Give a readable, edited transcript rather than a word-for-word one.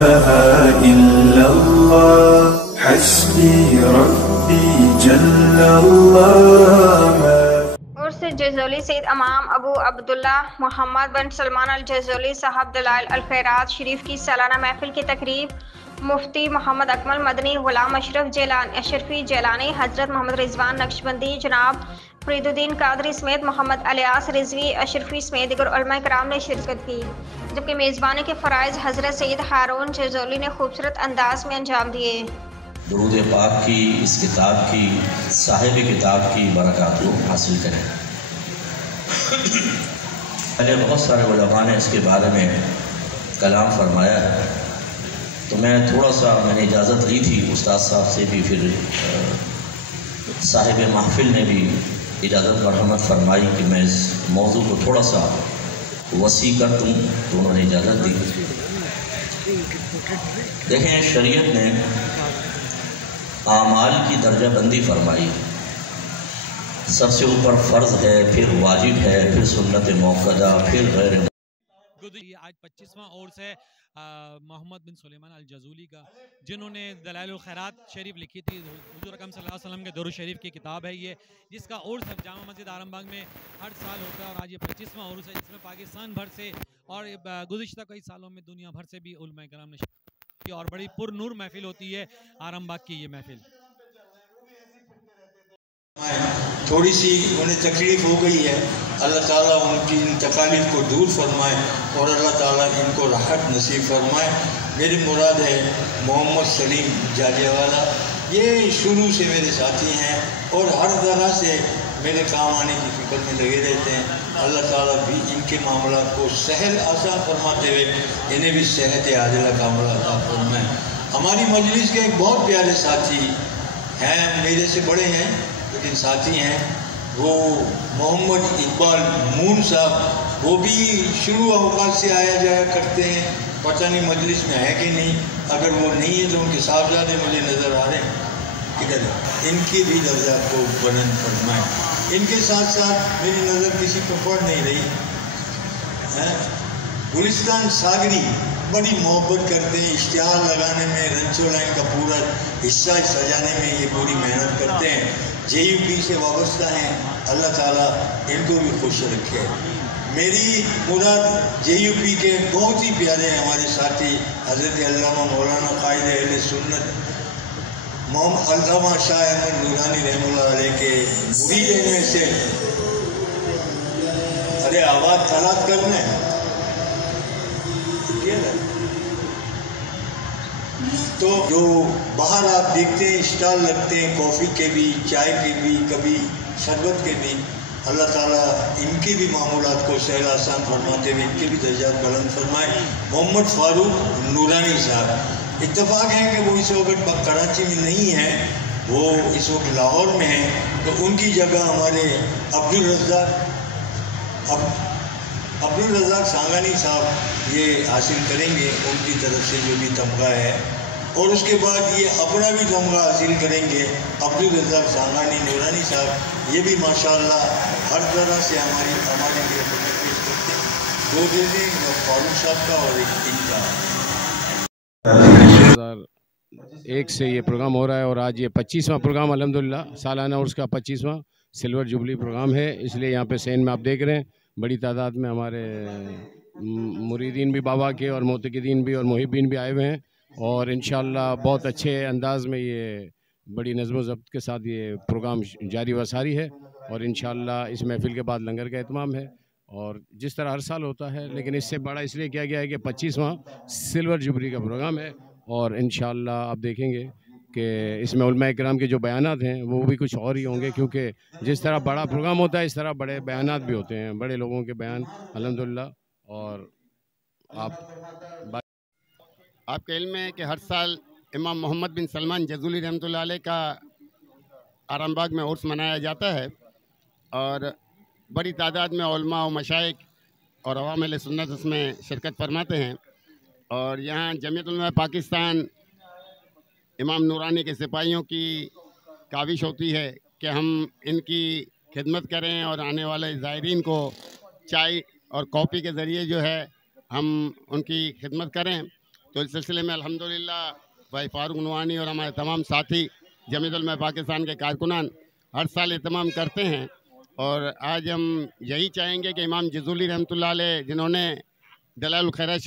إلا الله حسبي ربي جل الله عرس جزولی سید امام ابو عبداللہ محمد بن سلمان الجزولی صاحب دلائل الخیرات شریف کی سالانہ محفل کی تقریب مفتی محمد اکمل مدنی، غلام اشرفی جیلانی، حضرت محمد رضوان نقشبندی، جناب فرید الدین قادری سمیت محمد الیاس رضوی اشرفی سمیت دیگر علماء کرام نے شرکت کی، جبکہ میزبانی کے فرائض حضرت سید ہارون جزولی نے خوبصورت انداز میں انجام دیے۔ درود پاک کی، اس کتاب کی، صاحب کتاب کی برکات کو حاصل کریں۔ پہلے بہت سارے علماء نے اس کے بارے میں کلام فرمایا ہے، تو میں نے اجازت لی تھی استاد صاحب سے بھی، پھر صاحب محفل نے بھی اجازت مرحمت فرمائی کہ میں اس موضوع کو تھوڑا سا وسیع کر دوں، تو انہوں نے اجازت دی۔ دیکھیں، شریعت نے اعمال کی درجہ بندی فرمائی، سب سے اوپر فرض ہے، پھر واجب ہے، پھر سنت موقدہ، پھر غیر۔ آج 25واں عرس ہے محمد بن سلیمان الجزولی کا، جنہوں نے دلائل الخیرات شریف لکھی تھی، حضور اکرم صلی اللہ علیہ وسلم کے درود شریف کی کتاب ہے یہ، جس کا عرس جامع مسجد آرم باغ میں ہر سال ہوتا ہے، اور آج یہ 25واں عرس ہے، جس میں پاکستان بھر سے اور گزشتہ کئی سالوں میں دنیا بھر سے بھی علماء کرام نے شرکت کی، اور بڑی پر نور محفل ہوتی ہے آرم باغ کی یہ محفل۔ تھوڑی سی انہیں تکلیف ہو گئی ہے، اللہ تعالیٰ ان کی ان تکالیف کو دور فرمائے اور اللہ تعالیٰ ان کو راحت نصیب فرمائے۔ میری مراد ہے محمد سلیم جالیہ والا، یہ شروع سے میرے ساتھی ہیں اور ہر طرح سے میرے کام آنے کی فکر میں لگے رہتے ہیں۔ اللہ تعالیٰ بھی ان کے معاملات کو سہل آسان فرماتے ہوئے انہیں بھی صحت عاجلہ کا عملہ عطا فرمائے۔ ہماری مجلس کے ایک بہت پیارے ساتھی ہیں، میرے سے بڑے ہیں لیکن ساتھی ہیں، وہ محمد اقبال مون صاحب، وہ بھی شروع اوقات سے آیا جایا کرتے ہیں، پتہ نہیں مجلس میں ہے کہ نہیں، اگر وہ نہیں ہے تو ان کے صاحبزادے مجھے نظر آ رہے ہیں، کدھر ہے؟ ان کی بھی درجات کو بلند فرمائیں۔ ان کے ساتھ ساتھ میری نظر کسی پر پڑ نہیں رہی، گلستان ساگری بڑی محبت کرتے ہیں، اشتہار لگانے میں، رنچو لائن کا پورا حصہ سجانے میں یہ پوری محنت کرتے ہیں، جے یو پی سے وابستہ ہیں، اللہ تعالیٰ ان کو بھی خوش رکھے۔ میری مراد جے یو پی کے بہت ہی پیارے ہمارے ساتھی حضرت علامہ مولانا قائد اہل سنت محمد علامہ شاہ احمد نورانی رحمہ اللہ علیہ کے مرید میں سے، ارے آواز خلات کرنا ہے، تو جو باہر آپ دیکھتے ہیں اسٹال لگتے ہیں کافی کے بھی، چائے کے بھی، کبھی شربت کے بھی، اللہ تعالیٰ ان کے بھی معمولات کو سہل آسان فرماتے ہوئے ان کے بھی درجات بلند فرمائے۔ محمد فاروق نورانی صاحب، اتفاق ہے کہ وہ اس وقت کراچی میں نہیں ہیں، وہ اس وقت لاہور میں ہیں، تو ان کی جگہ ہمارے عبدالرزاق سانگانی صاحب یہ حاصل کریں گے، ان کی طرف سے جو بھی تمغہ ہے، اور اس کے بعد یہ اپنا بھی تمغہ حاصل کریں گے عبدالرزاق سانگانی نورانی صاحب، یہ بھی ماشاءاللہ ہر طرح سے ہمارے لیے پیش کرتے ہیں۔ دو دے دیں فاروق صاحب کا اور ایک ان کا۔ 2001 سے یہ پروگرام ہو رہا ہے، اور آج یہ 25واں پروگرام الحمدللہ سالانہ عرس کا 25واں سلور جوبلی پروگرام ہے، اس لیے یہاں پہ سین میں آپ دیکھ رہے ہیں بڑی تعداد میں ہمارے مریدین بھی بابا کے اور معتقدین بھی اور محبین بھی آئے ہوئے ہیں، اور انشاءاللہ بہت اچھے انداز میں یہ بڑی نظم و ضبط کے ساتھ یہ پروگرام جاری و ساری ہے، اور انشاءاللہ اس محفل کے بعد لنگر کا اہتمام ہے، اور جس طرح ہر سال ہوتا ہے، لیکن اس سے بڑا اس لیے کیا گیا ہے کہ 25واں سلور جوبلی کا پروگرام ہے، اور انشاءاللہ آپ دیکھیں گے کہ اس میں علماء کرام کے جو بیانات ہیں وہ بھی کچھ اور ہی ہوں گے، کیونکہ جس طرح بڑا پروگرام ہوتا ہے اس طرح بڑے بیانات بھی ہوتے ہیں، بڑے لوگوں کے بیان الحمدللہ۔ اور آپ کا علم ہے کہ ہر سال امام محمد بن سلمان جزولی رحمۃ اللہ علیہ کا آرام باغ میں عرس منایا جاتا ہے، اور بڑی تعداد میں علماء و مشائخ اور عوام اہل سنت اس میں شرکت فرماتے ہیں، اور یہاں جمعیت علماء پاکستان امام نورانی کے سپاہیوں کی کاوش ہوتی ہے کہ ہم ان کی خدمت کریں، اور آنے والے زائرین کو چائے اور کافی کے ذریعے جو ہے ہم ان کی خدمت کریں، تو اس سلسلے میں الحمدللہ بھائی فاروق نوانی اور ہمارے تمام ساتھی جمعیت علماء پاکستان کے کارکنان ہر سال اہتمام کرتے ہیں، اور آج ہم یہی چاہیں گے کہ امام جزولی رحمۃ اللہ علیہ جنہوں نے دلائل الخیرات